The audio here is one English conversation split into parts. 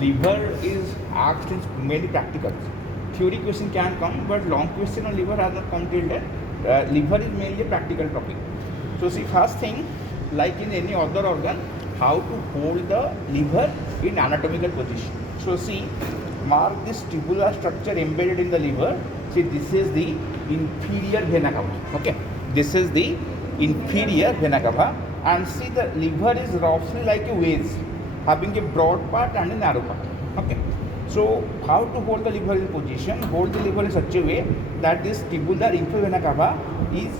liver is asked is mainly practical. Theory question can come, but long question on liver has not come till then. Liver is mainly a practical topic. So see, first thing, like in any other organ, how to hold the liver in anatomical position. So see, mark this tubular structure embedded in the liver. See, this is the inferior vena cava. Okay, this is the inferior vena cava, and see the liver is roughly like a wedge, having a broad part and a narrow part. Okay, so how to hold the liver in position? Hold the liver in such a way that this tubular inferior vena cava is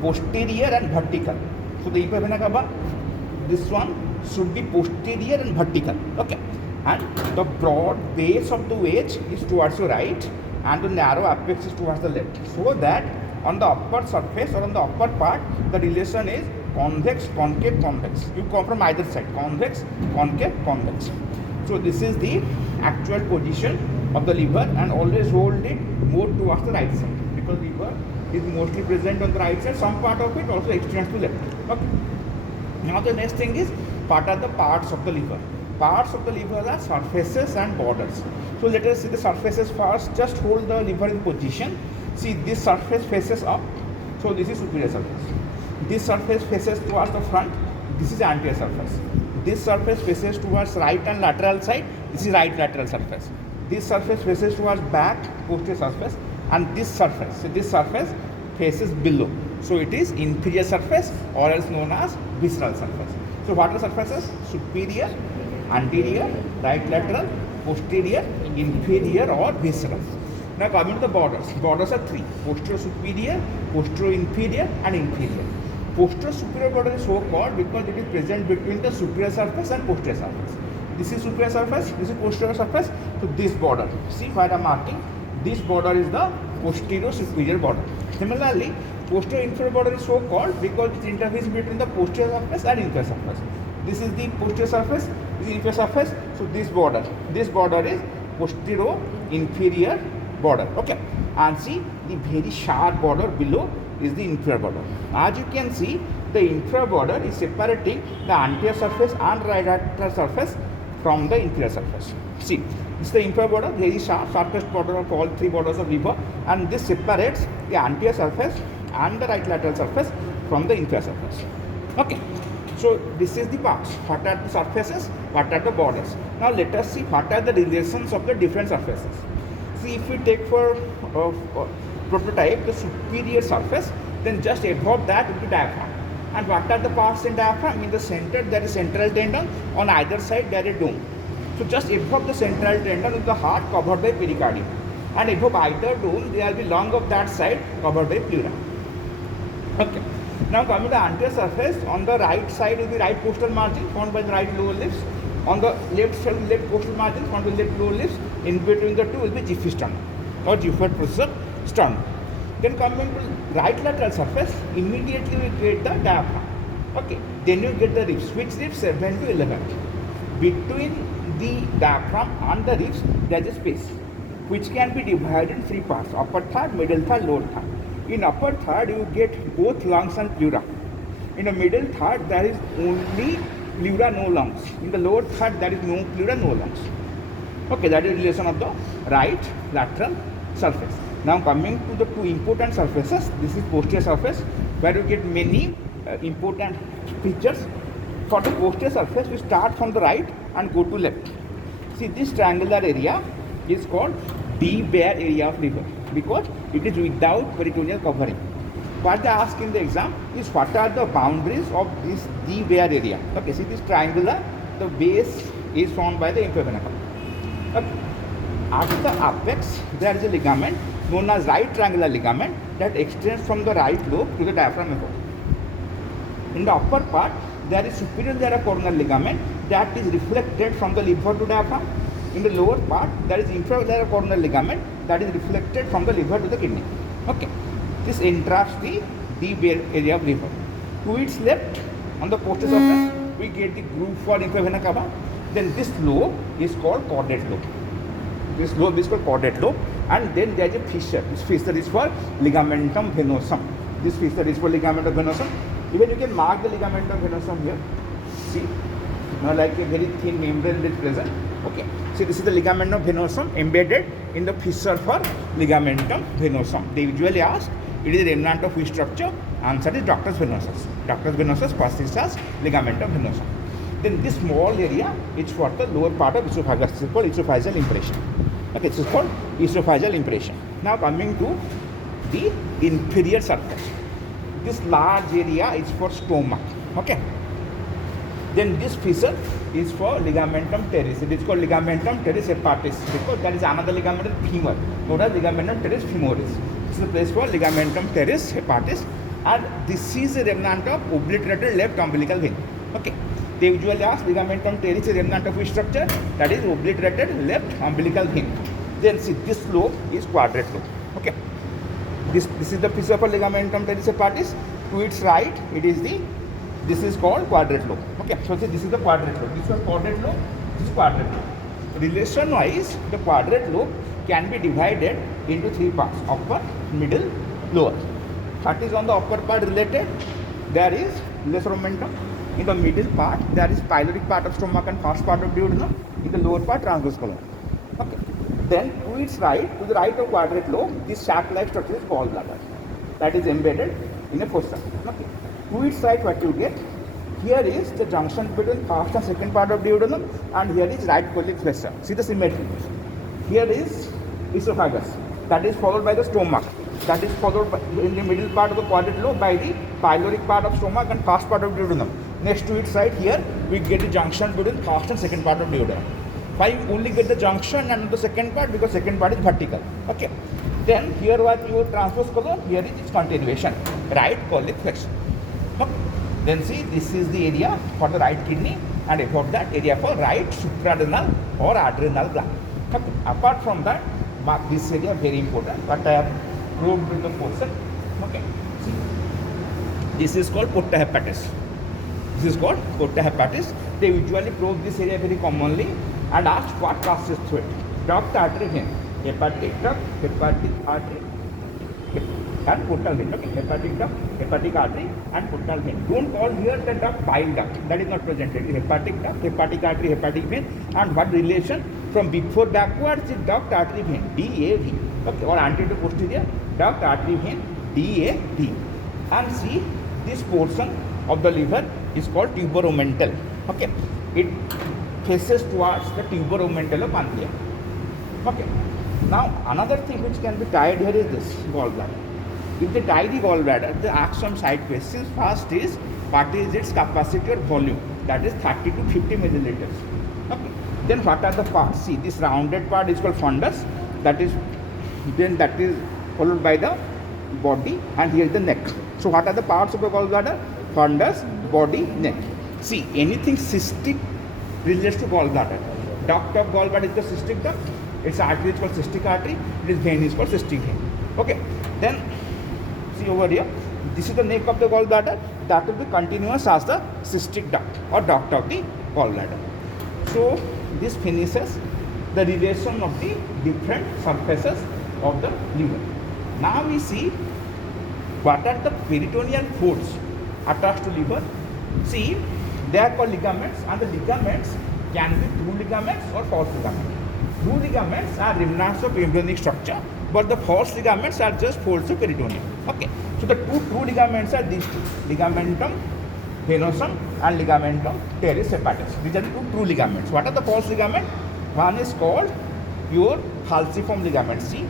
posterior and vertical. So the inferior vena cava, this one should be posterior and vertical. Okay, and the broad base of the wedge is towards your right and the narrow apex is towards the left, so that on the upper surface or on the upper part the relation is convex, concave, convex. You come from either side, convex, concave, convex. So this is the actual position of the liver, and always hold it more towards the right side, because liver is mostly present on the right side. Some part of it also extends to left. Okay. Now the next thing is, what are the parts of the liver? Parts of the liver are surfaces and borders. So let us see the surfaces first. Just hold the liver in position. See, this surface faces up. So this is superior surface. This surface faces towards the front. This is anterior surface. This surface faces towards right and lateral side. This is right lateral surface. This surface faces towards back, posterior surface, and this surface faces below. So it is inferior surface, or else known as visceral surface. So what are the surfaces? Superior, anterior, right lateral, posterior, inferior, or visceral. Now coming to the borders. Borders are three: posterior superior, posterior inferior, and inferior. Posterior superior border is so called because it is present between the superior surface and posterior surface. This is superior surface, this is posterior surface. So this border, see what I am marking, this border is the posterior superior border. Similarly, posterior inferior border is so called because it intervenes between the posterior surface and inferior surface. This is the posterior surface, this is inferior surface. So this border is posterior inferior border. Okay, and see the very sharp border below is the inferior border. As you can see, the inferior border is separating the anterior surface and right lateral surface from the inferior surface. See, this is the inferior border, very sharpest border of all three borders of liver, and this separates the anterior surface and the right lateral surface from the inferior surface. Okay, so this is the parts. What are the surfaces? What are the borders? Now let us see what are the relations of the different surfaces. See, if we take for prototype the superior surface, then just above that into diaphragm. And what are the parts in diaphragm? In the center there is central tendon, on either side there is dome. So just above the central tendon is the heart covered by pericardium, and above either dome there will be lung of that side covered by pleura. Okay. Now coming to the anterior surface, on the right side is the right postal margin formed by the right lower lips. On the left side, left postal margin formed by the left lower lips. In between the two will be Giffey sternum or Gifford process sternum. Then coming to right lateral surface, immediately we get the diaphragm. Okay. Then you get the ribs. Which ribs? 7 to 11. Between the diaphragm and the ribs there is a space which can be divided in three parts: upper third, middle third, lower third. In upper third you get both lungs and pleura. In the middle third there is only pleura, no lungs. In the lower third there is no pleura, no lungs. Okay, that is relation of the right lateral surface. Now coming to the two important surfaces, this is posterior surface where you get many important features. For the posterior surface, we start from the right and go to left. See, this triangular area is called D bare area of liver because it is without peritoneal covering. What they ask in the exam is what are the boundaries of this D bare area. Okay, see this triangular, the base is formed by the inferior vena cava. Okay. At the apex, there is a ligament known as right triangular ligament that extends from the right lobe to the diaphragm above. In the upper part, there is superior lateral coronal ligament that is reflected from the liver to diaphragm. In the lower part, there is inferior lateral coronal ligament that is reflected from the liver to the kidney. Okay, this entraps the D bare area of liver. To its left, on the posterior surface, we get the groove for inferior vena cava. Then this lobe is called caudate lobe. This lobe is called caudate lobe, and then there is a fissure. This fissure is for ligamentum venosum. This fissure is for ligamentum venosum. Even you can mark the ligamentum venosum here. See, now like a very thin membrane is present. Okay, so this is the ligamentum venosum embedded in the fissure for ligamentum venosum. They usually ask, it is a remnant of which structure? Answer is ductus venosus. Ductus venosus persists as ligamentum venosum. Then this small area is for the lower part of esophagus. This is called esophageal impression. Okay, this is called esophageal impression. Now coming to the inferior surface. This large area is for stomach. Okay. Then this fissure is for ligamentum teres. It is called ligamentum teres hepatis because that is another ligamentum femur. Known as ligamentum teres femoris. This is the place for ligamentum teres hepatis, and this is a remnant of obliterated left umbilical vein. Okay. They usually ask ligamentum teres is a remnant of which structure? That is obliterated left umbilical vein. Then see, this lobe is quadrate lobe. Okay. This is the fissure for ligamentum teres hepatis. To its right, this is called quadrate lobe. Okay, so see, this is the quadrate lobe. This is quadrate lobe. This is quadrate lobe. Relation-wise, the quadrate lobe can be divided into three parts: upper, middle, lower. That is on the upper part related. There is lesser omentum. In the middle part, there is pyloric part of stomach and first part of duodenum. In the lower part, transverse colon. Okay. Then to its right, to the right of quadrate lobe, this sac-like structure is gallbladder. That is embedded in a fossa. Okay. To its right, what you get? Here is the junction between first and second part of duodenum, and here is right colic flexure. See the symmetry. Here is esophagus. That is followed by the stomach. That is followed by, in the middle part of the quadrate lobe, by the pyloric part of stomach and first part of duodenum. Next to its side, here we get the junction between first and second part of duodenum. Why we only get the junction and the second part? Because second part is vertical. Okay. Then here what your transverse colon, here is its continuation, right colic flexure. Okay. Then see, this is the area for the right kidney, and above that area for right suprarenal or adrenal gland. Okay. Apart from that, mark this area very important. What I have probed with the portion. Okay. See, this is called porta hepatis. This is called porta hepatis. They usually probe this area very commonly and ask what passes through it. Duct, artery, vein. Hepatic duct, hepatic artery, and portal vein. Okay, hepatic duct, hepatic artery, and portal vein. Don't call here the duct bile duct. That is not presented. Hepatic duct, hepatic artery, hepatic vein, and what relation from before backwards is duct, artery, vein. DAV. Okay, or anterior to posterior, duct, artery, vein, DAV. And see, this portion of the liver is called tuberomental. Okay, it faces towards the tuberomental of pancreas. Okay. Now another thing which can be tied here is this gallbladder. If they tie the gallbladder, they ask some side questions. First is, what is its capacity or volume? That is 30 to 50 milliliters. Okay. Then what are the parts? See, this rounded part is called fundus. That is followed by the body, and here is the neck. So what are the parts of the gallbladder? Fundus, body, neck. See, anything cystic relates to gallbladder. Duct of gallbladder is the cystic duct. Its artery is called cystic artery. Its vein is called cystic vein. Okay. Then see over here. This is the neck of the gallbladder. That will be continuous as the cystic duct or duct of the gallbladder. So this finishes the relation of the different surfaces of the liver. Now we see what are the peritoneal folds attached to liver. See, they are called ligaments, and the ligaments can be true ligaments or false ligaments. True ligaments are remnants of embryonic structure, but the false ligaments are just folds of peritoneum. Okay, so the two true ligaments are these two: ligamentum venosum and ligamentum teres hepatis. These are the two true ligaments. What are the false ligaments? One is called your falciform ligament. See,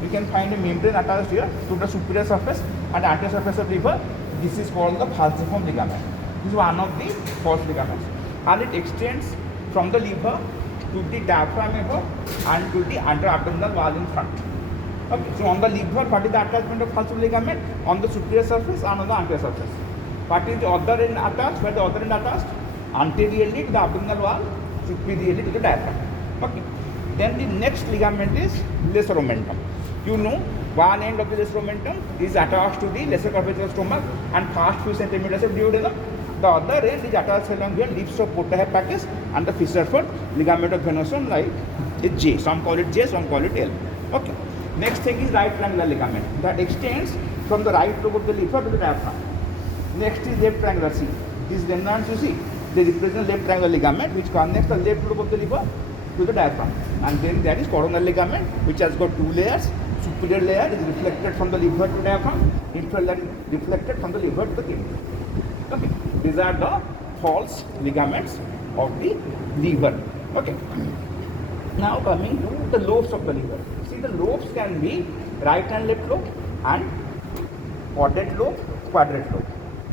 you can find a membrane attached here to the superior surface and anterior surface of liver. This is called the falciform ligament. This is one of the false ligaments, and it extends from the liver to the diaphragm above and to the anteroabdominal wall in front. Okay, so on the liver, what is the attachment of falciform ligament? On the superior surface and on the anterior surface. What is the other end attached? Where the other end attached? Anteriorly to the abdominal wall, superiorly to the diaphragm. Okay. Then the next ligament is lesser omentum. You know, one end of the lesser omentum is attached to the lesser curvature of stomach and first few centimeters of duodenum. The other end is attached along here, lips of porta hepatis, and the fissure for ligament of venosum, like it's J. Some call it J, some call it L. Okay. Next thing is right triangular ligament that extends from the right lobe of the liver to the diaphragm. Next is left triangular. See, these remnants you see, they represent left triangular ligament which connects the left lobe of the liver to the diaphragm. And then there is coronal ligament, which has got two layers. Superior layer is reflected from the liver to diaphragm, inferior layer is reflected from the liver to the kidney. Okay, these are the false ligaments of the liver. Okay, now coming to the lobes of the liver. See, the lobes can be right and left lobe and quadrate lobe, quadrate lobe.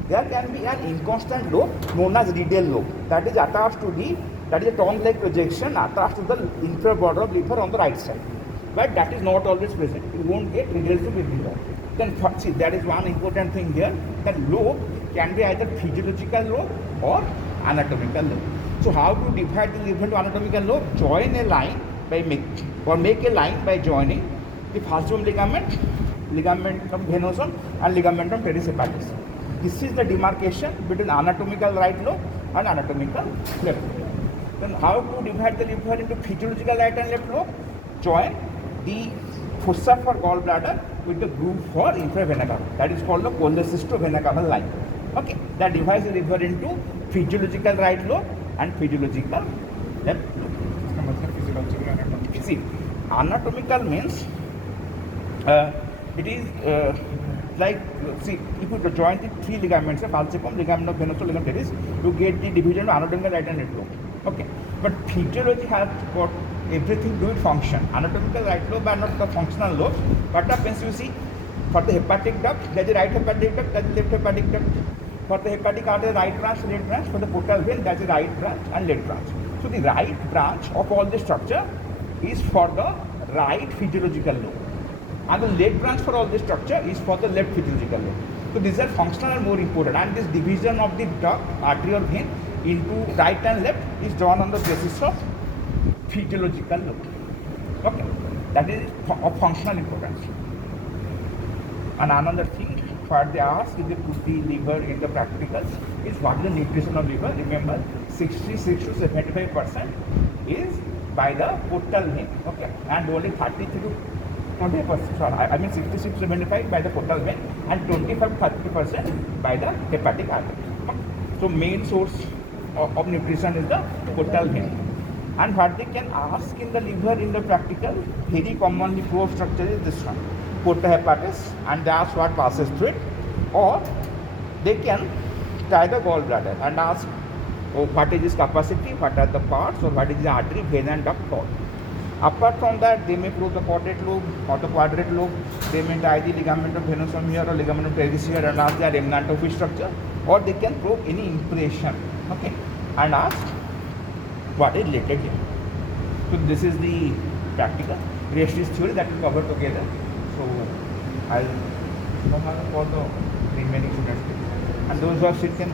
There can be an inconstant lobe known as radial lobe, that is attached to the, that is a tongue-like projection attached to the inferior border of liver on the right side. But that is not always present. You won't get radial to radial. Then see, there is one important thing here, that lobe can be either physiological lobe or anatomical lobe. So how to divide the liver into anatomical lobe? Join a line by make a line by joining the falciform ligament, ligamentum venosum and ligamentum teres hepatis. This is the demarcation between anatomical right lobe and anatomical left lobe. Then how to divide the liver into physiological right and left lobe? Join the fossa for gallbladder with the groove for inferior vena cava. That is called the cholecystrovena cava line. Okay, that divides the liver into physiological right lobe and physiological left lobe. See, anatomical means it is like, see, if you join the three ligaments, falciform, ligamentum venosum, ligamentum teres, you get the division of anatomical right and left lobe. Okay, but physiology has got everything to do with function. Anatomical right lobe are not the functional lobes. What happens, you see, for the hepatic duct, there is right hepatic duct, there is left hepatic duct. For the hepatic artery, right branch, left branch. For the portal vein, there is right branch and left branch. So the right branch of all the structure is for the right physiological lobe, and the left branch for all the structure is for the left physiological lobe. So these are functional and more important. And this division of the duct, artery or vein into right and left is drawn on the basis of physiological lobe. Okay, that is of functional importance. And another thing, what they ask if they put the liver in the practicals is what is the nutrition of liver. Remember, 66 to 75% is by the portal vein. Okay, and only 33 to 20%. I mean 66 to 75 by the portal vein and 25 to 30% by the hepatic artery. Okay. So main source of nutrition is the portal vein. And what they can ask in the liver in the practical, very commonly proved structure is this one, porta hepatis, and that's what passes through it. Or they can try the gallbladder and ask, oh, what is its capacity, what are the parts, or what is the artery, vein and duct wall. Apart from that, they may probe the quadrate lobe or the quadrate lobe. They may tie the ligamentum venosum here or ligamentum teres here and ask the remnant of which structure, or they can probe any impression, okay, and ask what is related here. So this is the practical. Rest is theory that we cover together. So I'll for the remaining students, and those who are sick can